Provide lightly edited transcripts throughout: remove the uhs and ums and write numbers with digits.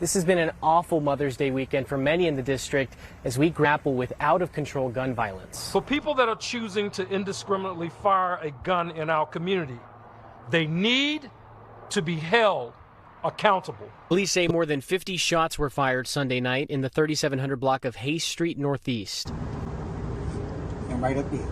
This has been an awful Mother's Day weekend for many in the district as we grapple with out-of-control gun violence. For people that are choosing to indiscriminately fire a gun in our community, they need to be held accountable. Police say more than 50 shots were fired Sunday night in the 3700 block of Hayes Street Northeast. And right up here.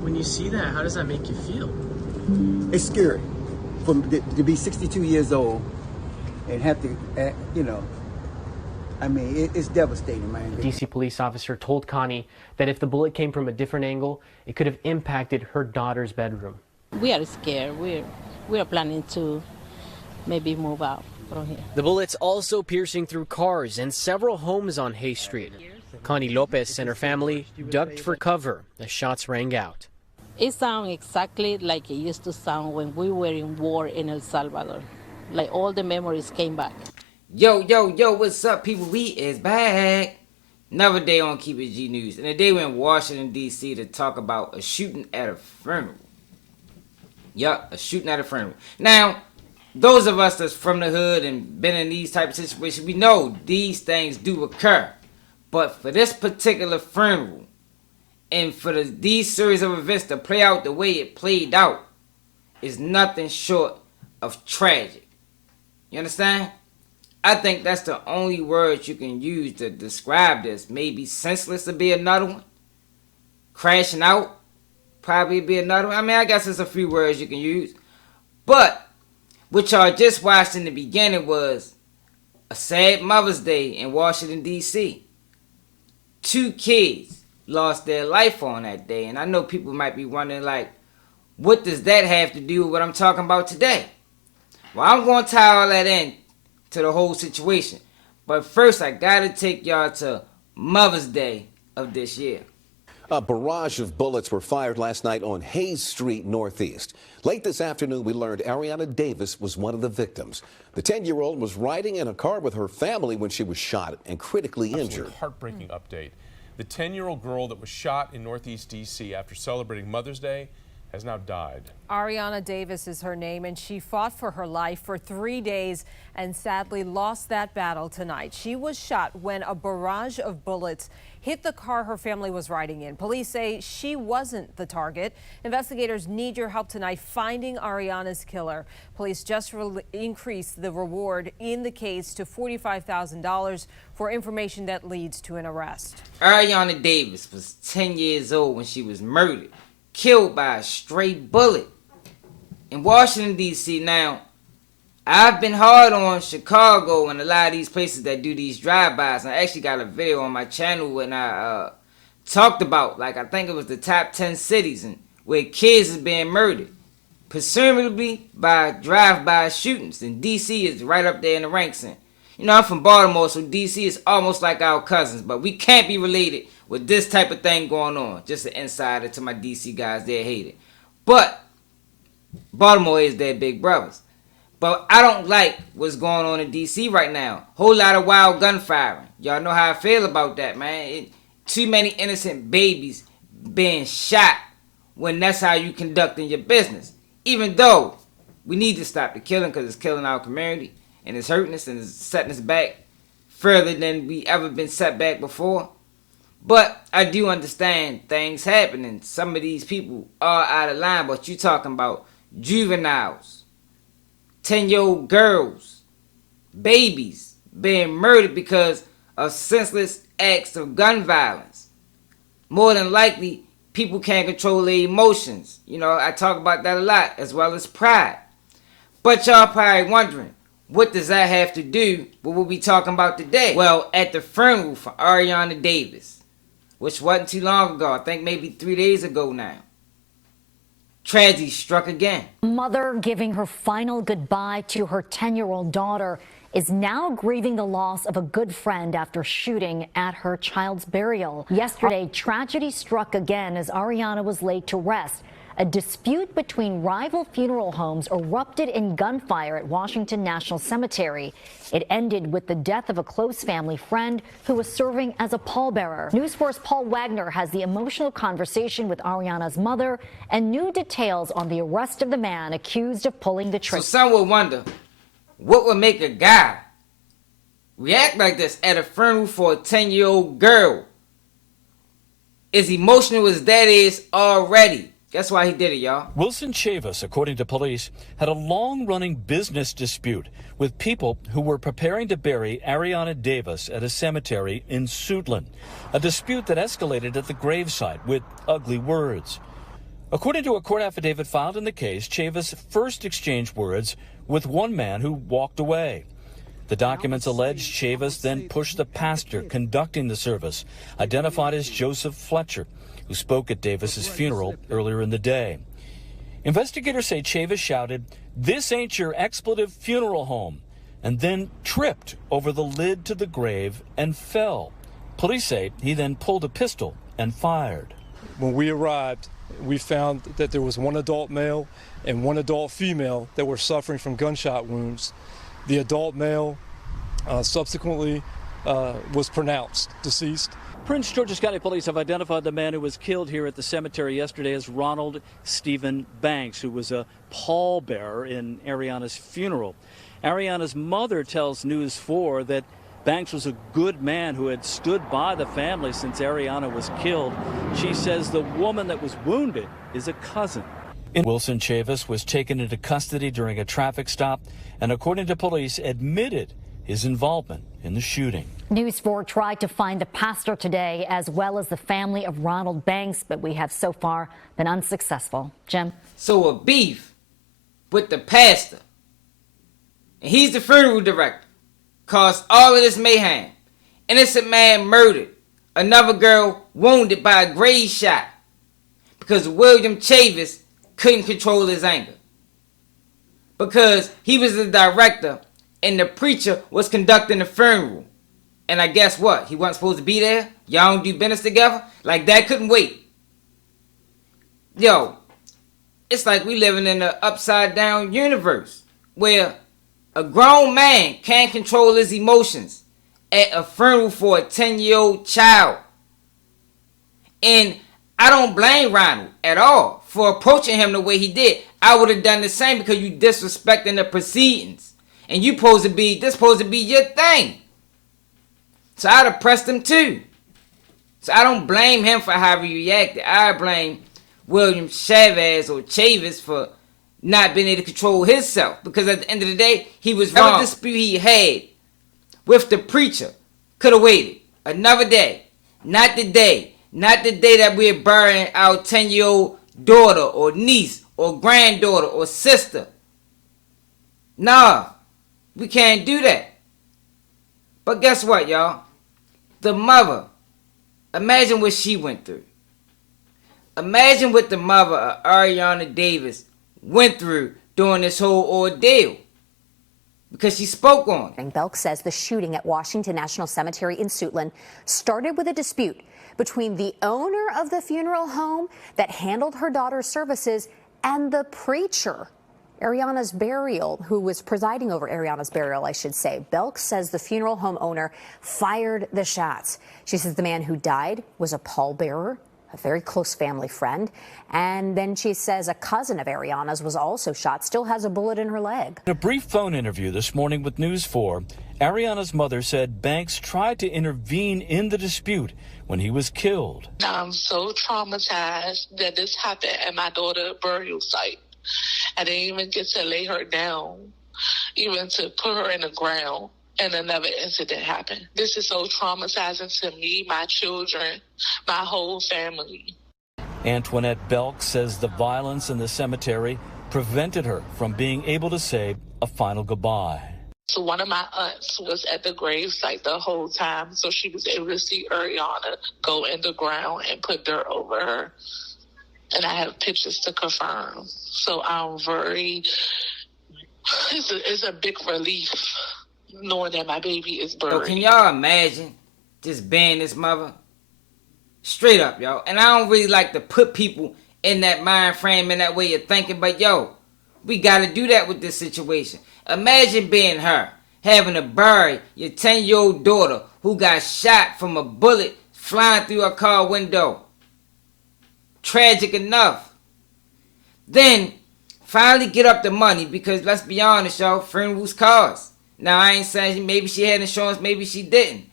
When you see that, how does that make you feel? It's scary to be 62 years old and have to, I mean, it's devastating, man. A D.C. police officer told Connie that if the bullet came from a different angle, it could have impacted her daughter's bedroom. We are scared. We are planning to maybe move out from here. The bullets also piercing through cars and several homes on Hayes Street. Connie Lopez and her family ducked for cover as shots rang out. It sounds exactly like it used to sound when we were in war in El Salvador. Like all the memories came back. Yo, what's up, people? We is back. Another day on Keep It G News. And today we're in Washington, D.C. to talk about a shooting at a funeral. Yup, a shooting at a funeral. Now, those of us that's from the hood and been in these type of situations, we know these things do occur. But for this particular funeral, and for these series of events to play out the way it played out, is nothing short of tragic. You understand? I think that's the only words you can use to describe this. Maybe senseless would be another one. Crashing out probably be another one. I mean, I guess there's a few words you can use. But what y'all just watched in the beginning was a sad Mother's Day in Washington, D.C. 2 kids lost their life on that day. And I know people might be wondering, like, what does that have to do with what I'm talking about today? Well, I'm going to tie all that in to the whole situation. But first, I got to take y'all to Mother's Day of this year. A barrage of bullets were fired last night on Hayes Street Northeast. Late this afternoon, we learned Ariana Davis was one of the victims. The 10-year-old was riding in a car with her family when she was shot and critically injured. Heartbreaking update. The 10-year-old girl that was shot in Northeast D.C. after celebrating Mother's Day has now died. Ariana Davis is her name, and she fought for her life for 3 days and sadly lost that battle tonight. She was shot when a barrage of bullets hit the car her family was riding in. Police say she wasn't the target. Investigators need your help tonight finding Ariana's killer. Police just increased the reward in the case to $45,000 for information that leads to an arrest. Ariana Davis was 10 years old when she was murdered, killed by a stray bullet in Washington, D.C. Now, I've been hard on Chicago and a lot of these places that do these drive-bys. I actually got a video on my channel when I talked about, like, I think it was the top 10 cities and where kids is being murdered, presumably by drive-by shootings. And D.C. is right up there in the ranks. And, you know, I'm from Baltimore, so D.C. is almost like our cousins, but we can't be related with this type of thing going on. Just an insider to my D.C. guys, they're hated. But Baltimore is their big brothers. But I don't like what's going on in D.C. right now. Whole lot of wild gunfiring. Y'all know how I feel about that, man. Too many innocent babies being shot when that's how you conducting your business. Even though we need to stop the killing because it's killing our community and it's hurting us and it's setting us back further than we ever been set back before. But I do understand things happening. Some of these people are out of line, but you talking about juveniles, 10-year-old girls, babies being murdered because of senseless acts of gun violence. More than likely, people can't control their emotions. You know, I talk about that a lot, as well as pride. But y'all probably wondering, what does that have to do with what we talking about today? Well, at the funeral for Ariana Davis, which wasn't too long ago, I think maybe 3 days ago now, tragedy struck again. Mother giving her final goodbye to her 10-year-old daughter is now grieving the loss of a good friend after shooting at her child's burial. Yesterday, tragedy struck again as Ariana was laid to rest A dispute between rival funeral homes erupted in gunfire at Washington National Cemetery. It ended with the death of a close family friend who was serving as a pallbearer. News 4's Paul Wagner has the emotional conversation with Arianna's mother and new details on the arrest of the man accused of pulling the trigger. So some would wonder, what would make a guy react like this at a funeral for a 10-year-old girl? As emotional as that is already. That's why he did it, y'all. Wilson Chavis, according to police, had a long-running business dispute with people who were preparing to bury Ariana Davis at a cemetery in Suitland, a dispute that escalated at the gravesite with ugly words. According to a court affidavit filed in the case, Chavis first exchanged words with one man who walked away. The documents allege Chavis then pushed the pastor conducting the service, identified as Joseph Fletcher, who spoke at Davis's funeral earlier in the day. Investigators say Chavis shouted, "This ain't your expletive funeral home," and then tripped over the lid to the grave and fell. Police say he then pulled a pistol and fired. When we arrived, we found that there was one adult male and one adult female that were suffering from gunshot wounds. The adult male subsequently was pronounced deceased. Prince George's County Police have identified the man who was killed here at the cemetery yesterday as Ronald Stephen Banks, who was a pallbearer in Arianna's funeral. Arianna's mother tells News 4 that Banks was a good man who had stood by the family since Arianna was killed. She says the woman that was wounded is a cousin. Wilson Chavis was taken into custody during a traffic stop and, according to police, admitted his involvement in the shooting. News 4 tried to find the pastor today as well as the family of Ronald Banks, but we have so far been unsuccessful. Jim? So a beef with the pastor, and he's the funeral director, caused all of this mayhem. Innocent man murdered, another girl wounded by a grave shot because William Chavis couldn't control his anger. Because he was the director and the preacher was conducting the funeral. And I guess what? He wasn't supposed to be there? Y'all don't do business together? Like that couldn't wait. Yo, it's like we living in an upside down universe where a grown man can't control his emotions at a funeral for a 10-year-old child. And I don't blame Ronald at all for approaching him the way he did. I would have done the same because you disrespecting the proceedings. And this supposed to be your thing. So I'd have pressed him too. So I don't blame him for how he reacted. I blame William Chavis for not being able to control himself. Because at the end of the day, he was wrong. The dispute he had with the preacher could have waited another day. Not the day that we're burying our 10-year-old daughter or niece or granddaughter or sister. Nah, we can't do that. But guess what, y'all? The mother, imagine what she went through. Imagine what the mother of Ariana Davis went through during this whole ordeal. Because she spoke on it. Belk says the shooting at Washington National Cemetery in Suitland started with a dispute between the owner of the funeral home that handled her daughter's services and the preacher, Arianna's burial, who was presiding over Arianna's burial, I should say. Belk says the funeral home owner fired the shots. She says the man who died was a pallbearer, a very close family friend. And then she says a cousin of Arianna's was also shot, still has a bullet in her leg. In a brief phone interview this morning with News 4, Arianna's mother said Banks tried to intervene in the dispute when he was killed. I'm so traumatized that this happened at my daughter's burial site. I didn't even get to lay her down, even to put her in the ground, and another incident happened. This is so traumatizing to me, my children, my whole family. Antoinette Belk says the violence in the cemetery prevented her from being able to say a final goodbye. So one of my aunts was at the gravesite the whole time, so she was able to see Ariana go in the ground and put dirt over her. And I have pictures to confirm. So I'm it's a big relief knowing that my baby is buried. So can y'all imagine just being this mother? Straight up, y'all. And I don't really like to put people in that mind frame, in that way of thinking. But yo, we gotta do that with this situation. Imagine being her, having to bury your 10-year-old daughter who got shot from a bullet flying through her car window. Tragic enough. Then finally get up the money, because let's be honest, y'all, funerals cost. Now I ain't saying maybe she had insurance, maybe she didn't.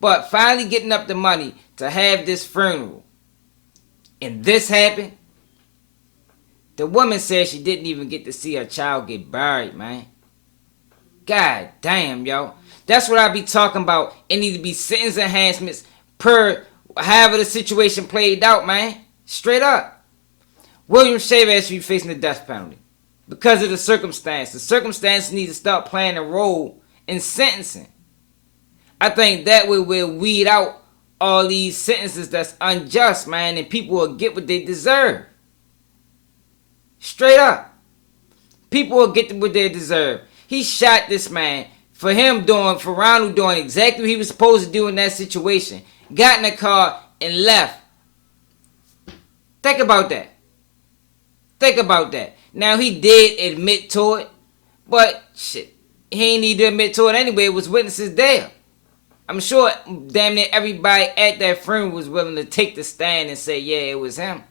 But finally getting up the money to have this funeral. And this happened. The woman said she didn't even get to see her child get buried, man. God damn, yo. That's what I be talking about. It need to be sentence enhancements per however the situation played out, man. Straight up. William Chavez should be facing the death penalty because of the circumstance. The circumstances need to start playing a role in sentencing. I think that way we'll weed out all these sentences that's unjust, man, and people will get what they deserve. Straight up. People will get what they deserve. He shot this man for Ronald doing exactly what he was supposed to do in that situation. Got in the car and left. Think about that. Think about that. Now, he did admit to it, but shit, he ain't need to admit to it anyway. It was witnesses there. I'm sure damn near everybody at that funeral was willing to take the stand and say, yeah, it was him.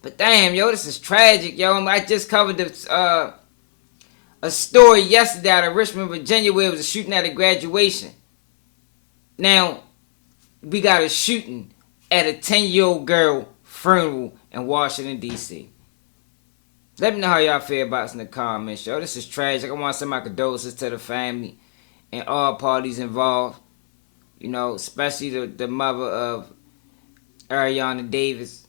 But damn, yo, this is tragic, yo. I just covered a story yesterday out of Richmond, Virginia, where it was a shooting at a graduation. Now, we got a shooting at a 10-year-old girl funeral in Washington, D.C. Let me know how y'all feel about this in the comments, yo. This is tragic. I want to send my condolences to the family and all parties involved. You know, especially the mother of Ariana Davis.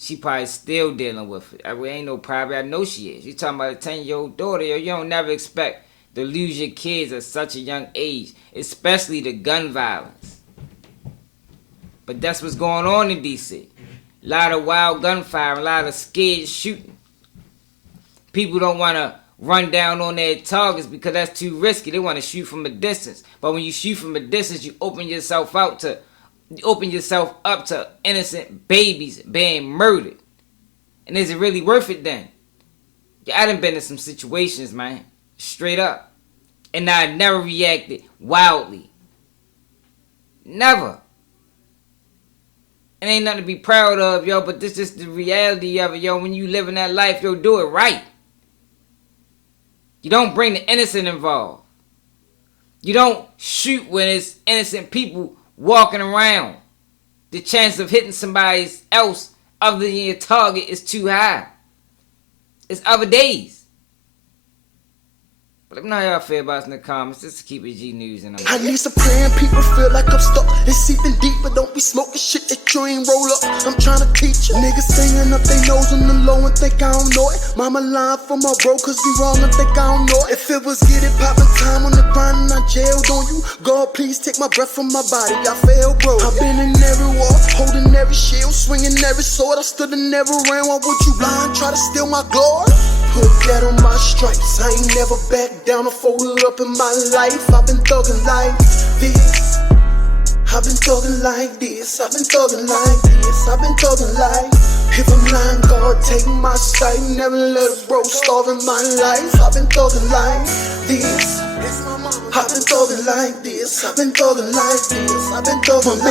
She probably still dealing with it. We ain't no private. I know she is. You talking about a 10-year-old daughter. Yo, you don't never expect to lose your kids at such a young age, especially the gun violence. But that's what's going on in D.C. A lot of wild gunfire, a lot of scared shooting. People don't want to run down on their targets because that's too risky. They want to shoot from a distance. But when you shoot from a distance, you open yourself up to innocent babies being murdered. And is it really worth it then? Yeah, I done been in some situations, man. Straight up. And I never reacted wildly. Never. It ain't nothing to be proud of, yo, but this is the reality of it, yo. When you live in that life, yo, do it right. You don't bring the innocent involved. You don't shoot when it's innocent people walking around. The chance of hitting somebody else other than your target is too high. It's other days. But let me know how y'all feel about it in the comments. Just to keep it G News. And I need some praying people feel like I'm stuck. It's seeping deep, but don't be smoking shit that you ain't roll up. I'm trying to teach you. Niggas singing up their nose on the low and think I don't know it. Mama lying for my bro cause we wrong and think I don't know it. If it was get it poppin' time on the grind and I jailed on you, God please take my breath from my body, I fell bro. I've been in every war, holding every shield, swinging every sword. I stood and never ran. Why would you lie and try to steal my glory? Put that on my stripes. I ain't never back down or folded up in my life. I've been thugging like this. I've been thugging like this. I've been thugging like this. I've been thugging like. If I'm lying, God take my sight. Never let a bro starve in my life. I've been thugging like this. I've been thugging like this. I've been thugging like this. I've been thugging like.